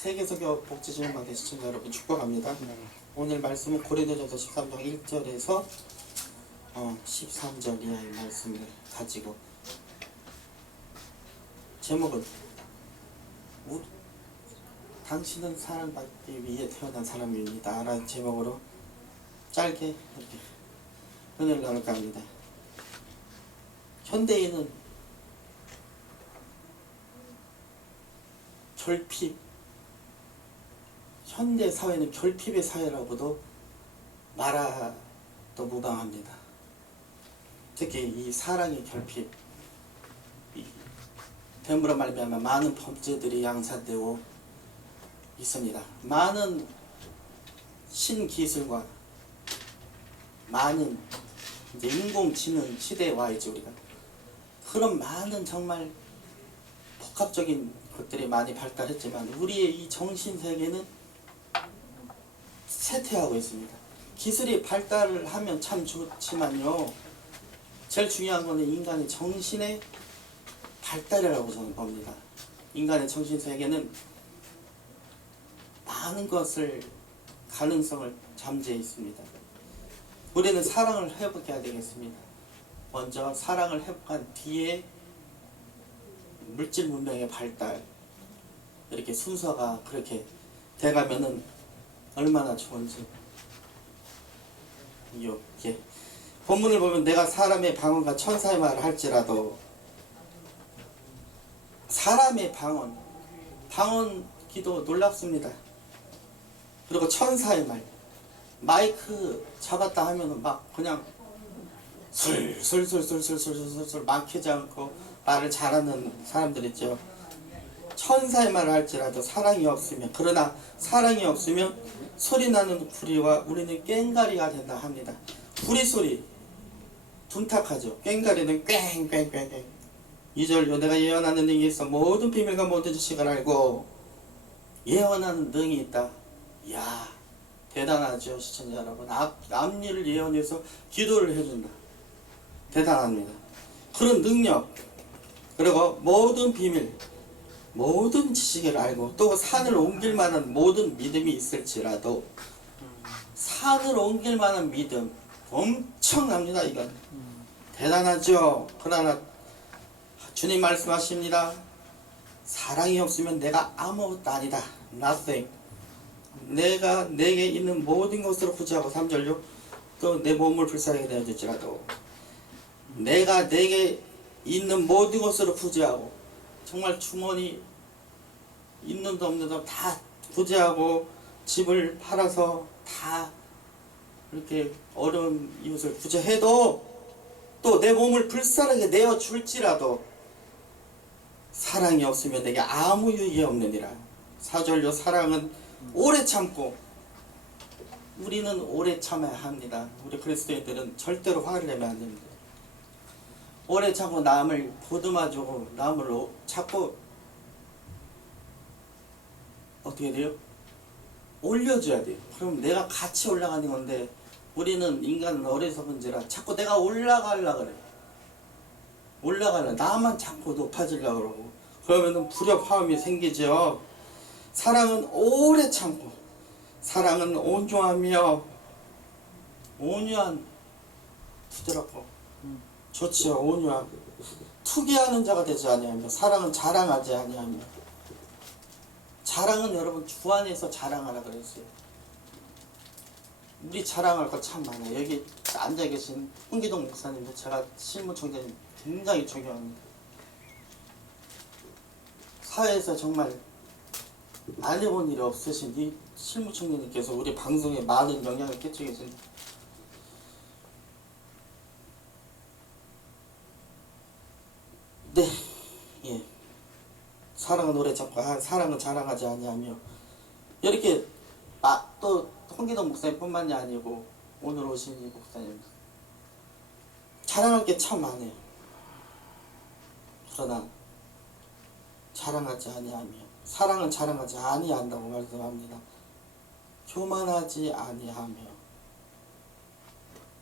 세계석교 복지지원관계 시청자 여러분 축복합니다. 오늘 말씀은 고린도전서 13장 1절에서 어, 13절 이하의 말씀을 가지고 제목은 우, 당신은 사랑받기 위해 태어난 사람입니다. 라는 제목으로 짧게 이렇게 은혜를 나눌까 합니다. 현대인은 결핍 현대 사회는 결핍의 사회라고도 말아도 무방합니다. 특히 이 사랑의 결핍, 이 됨으로 말미암아 많은 범죄들이 양산되고 있습니다. 많은 신기술과 많은 인공지능 시대에 와 있죠 우리가. 그런 많은 정말 복합적인 것들이 많이 발달했지만 우리의 이 정신 세계는 쇠퇴하고 있습니다. 기술이 발달을 하면 참 좋지만요. 제일 중요한 거는 인간의 정신의 발달이라고 저는 봅니다. 인간의 정신 세계는 많은 것을 가능성을 잠재해 있습니다. 우리는 사랑을 회복해야 되겠습니다. 먼저 사랑을 회복한 뒤에 물질 문명의 발달 이렇게 순서가 그렇게 돼가면은 얼마나 좋은지. 이렇게. 본문을 보면 내가 사람의 방언과 천사의 말을 할지라도 사람의 방언 방언 기도 놀랍습니다. 그리고 천사의 말 마이크 잡았다 하면은 막 그냥 술술술술술술술술 막히지 않고 말을 잘하는 사람들 있죠 천사의 말을 할지라도 사랑이 없으면 그러나 사랑이 없으면 소리 나는 구리와 우리는 꽹가리가 된다 합니다. 구리 소리 둔탁하죠. 꽹가리는 꽹꽹꽹꽹 이절요 내가 예언하는 능이 있어 모든 비밀과 모든 지식을 알고 예언하는 능이 있다. 야 대단하죠 시청자 여러분. 앞, 앞일을 예언해서 기도를 해준다. 대단합니다. 그런 능력 그리고 모든 비밀 모든 지식을 알고 또 산을 옮길 만한 모든 믿음이 있을지라도 산을 옮길 만한 믿음 엄청납니다 이건. 대단하죠? 그러나 주님 말씀하십니다. 사랑이 없으면 내가 아무것도 아니다. Nothing. 내가 내게 있는 모든 것으로 구제하고 3절요 또 내 몸을 불쌍하게 되어질지라도 내가 내게 있는 모든 것으로 구제하고 정말 주머니 있는 도 없는 도 다 구제하고 집을 팔아서 다 이렇게 어려운 이웃을 구제해도 또 내 몸을 불쌍하게 내어 줄지라도 사랑이 없으면 내게 아무 유익이 없느니라. 사절요 사랑은 오래 참고 우리는 오래 참아야 합니다. 우리 그리스도인들은 절대로 화를 내면 안 됩니다. 오래 참고 남을 보듬어주고 남을 오- 자꾸 어떻게 돼요? 올려줘야 돼요. 그럼 내가 같이 올라가는 건데 우리는 인간은 어리석은지라 자꾸 내가 올라가려 그래. 올라가려 나만 자꾸 높아지려 그러고 그러면은 불협화음이 생기죠. 사랑은 오래 참고 사랑은 온유하며 온유한 부드럽고 좋지요. 온유하고 투기하는 자가 되지 아니하며 사랑은 자랑하지 아니하며. 자랑은 여러분 주 안에서 자랑하라 그랬어요. 우리 자랑할 거 참 많아요. 여기 앉아 계신 홍기동 목사님도 제가 실무총장님 굉장히 존경합니다. 사회에서 정말 안 해본 일이 없으신 이 실무총장님께서 우리 방송에 많은 영향을 끼치고 계십니다 네, 예. 사랑은 오래 참고 아, 사랑은 자랑하지 아니하며 이렇게 아, 또 홍기동 목사님뿐만이 아니고 오늘 오신 이 목사님 자랑할 게 참 많아요. 그러나 자랑하지 아니하며 사랑은 자랑하지 아니한다고 말씀합니다. 교만하지 아니하며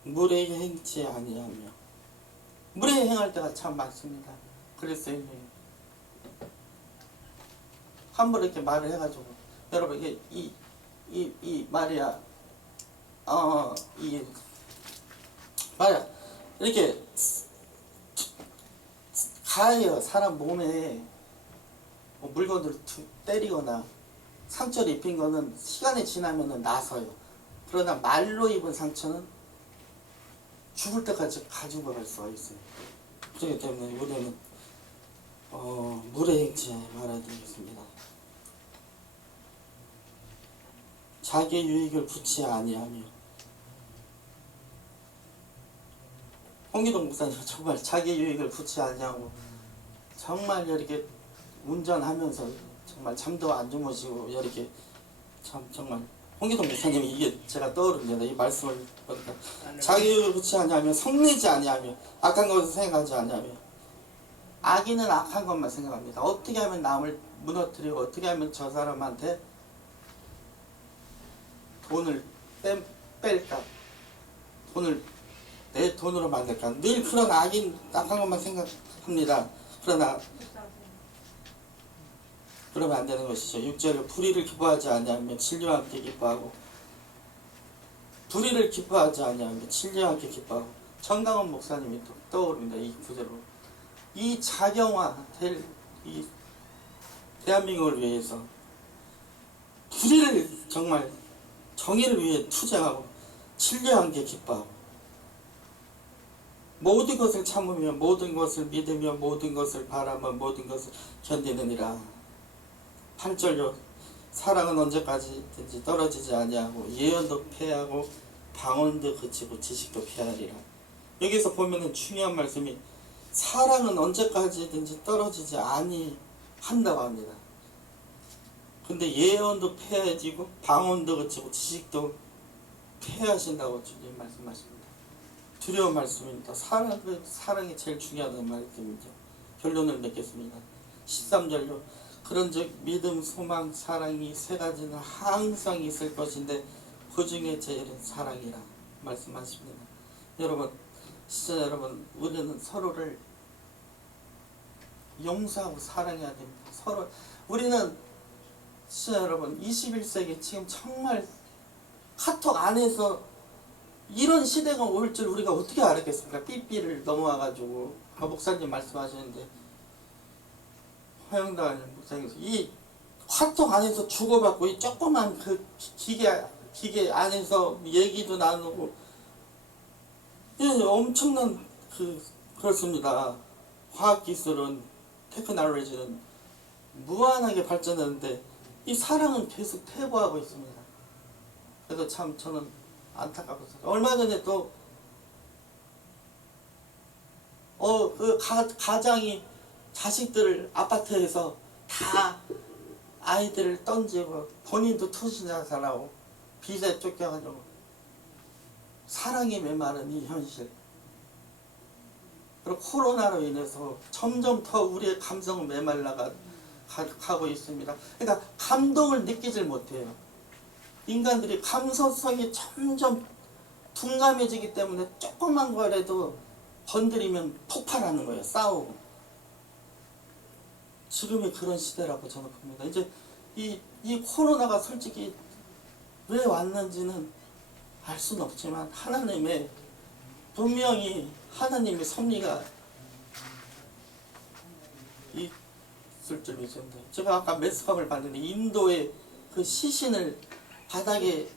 물에 행치 아니하며 물에 행할 때가 참 많습니다. 그랬어요. 네. 함부로 이렇게 말을 해가지고 여러분 이게 이 이 이 말이야 어 이 말이야 이렇게 가요 사람 몸에 뭐 물건을 툭 때리거나 상처를 입힌 거는 시간이 지나면은 나서요. 그러나 말로 입은 상처는 죽을 때까지 가지고 갈 수가 있어요. 그렇기 때문에 우리는 어, 물의 행체 말아야 되겠습니다. 자기 유익을 구치 아니하며 홍기동 목사님 정말 자기 유익을 구치 아니하고 정말 이렇게 운전하면서 정말 잠도 안 주무시고 이렇게 참 정말 홍기동 목사님이 이게 제가 떠오릅니다. 이 말씀을 보니까 자기 유익을 구치 아니하며 성내지 아니하며 악한 것을 생각하지 아니하며 악인은 악한 것만 생각합니다. 어떻게 하면 남을 무너뜨리고 어떻게 하면 저 사람한테 돈을 뺀, 뺄까? 돈을 내 돈으로 만들까? 늘 그런 악인 악한 것만 생각합니다. 그러나 그러면 안 되는 것이죠. 6절에 불의를 기뻐하지 아니하며 진리와 함께 기뻐하고 불의를 기뻐하지 아니하며 진리와 함께 기뻐하고 정강원 목사님이 또 떠오릅니다. 이 구절로 이 자경화 될 이 대한민국을 위해서 불의를 정말 정의를 위해 투쟁하고 진리와 함께 기뻐하고 모든 것을 참으며 모든 것을 믿으며 모든 것을 바라며 모든 것을 견디느니라. 8절로 사랑은 언제까지든지 떨어지지 아니하고 예언도 패하고 방언도 그치고 지식도 패하리라. 여기서 보면은 중요한 말씀이 사랑은 언제까지든지 떨어지지 아니한다고 합니다 근데 예언도 패해지고 방언도 그치고 지식도 패하신다고 주님 말씀하십니다. 두려운 말씀입니다. 사랑, 사랑이 제일 중요하다는 말씀이죠. 결론을 맺겠습니다. 13절로 그런즉 믿음, 소망, 사랑이 세 가지는 항상 있을 것인데 그 중에 제일은 사랑이라 말씀하십니다. 여러분, 진짜 여러분, 우리는 서로를 용서하고 사랑해야 됩니다. 서로 우리는 진짜 여러분 21세기 지금 정말 카톡 안에서 이런 시대가 올 줄 우리가 어떻게 알았겠습니까? 삐삐를 넘어와가지고 아, 목사님 말씀하시는데 화영단 목사님께서 이 카톡 안에서 주고받고 이 조그만 그 기- 기계 기계 안에서 얘기도 나누고 예, 엄청난 그 그렇습니다. 과학 기술은 테크놀로지는 무한하게 발전했는데 이 사랑은 계속 퇴보하고 있습니다. 그래서 참 저는 안타깝습니다. 얼마 전에 또, 어, 그 가, 가장이 자식들을 아파트에서 다 아이들을 던지고 본인도 투신자살하고 빚에 쫓겨가지고 사랑이 메마른 이 현실. 그리고 코로나로 인해서 점점 더 우리의 감성은 메말라가 가- 가고 있습니다. 그러니까 감동을 느끼질 못해요. 인간들이 감성성이 점점 둔감해지기 때문에 조그만 거라도 건드리면 폭발하는 거예요. 싸우고. 지금이 그런 시대라고 저는 봅니다. 이제 이, 이 코로나가 솔직히 왜 왔는지는 알 수는 없지만 하나님의 분명히 하나님의 섭리가 있을 줄 믿습니다. 제가 아까 메스컵을 봤는데 인도의 그 시신을 바닥에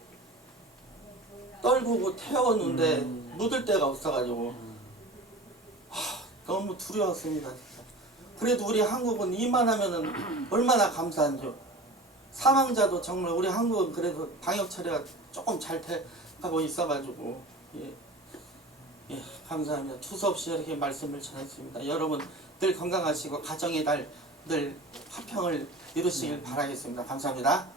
떨구고 태웠는데 음. 묻을 데가 없어가지고 하, 너무 두려웠습니다. 진짜. 그래도 우리 한국은 이만하면은 얼마나 감사한죠. 사망자도 정말 우리 한국은 그래도 방역 처리가 조금 잘 돼- 하고 있어가지고 예, 예 감사합니다. 투수없이 이렇게 말씀을 전했습니다. 여러분 늘 건강하시고 가정의 달 늘 화평을 이루시길 바라겠습니다. 감사합니다.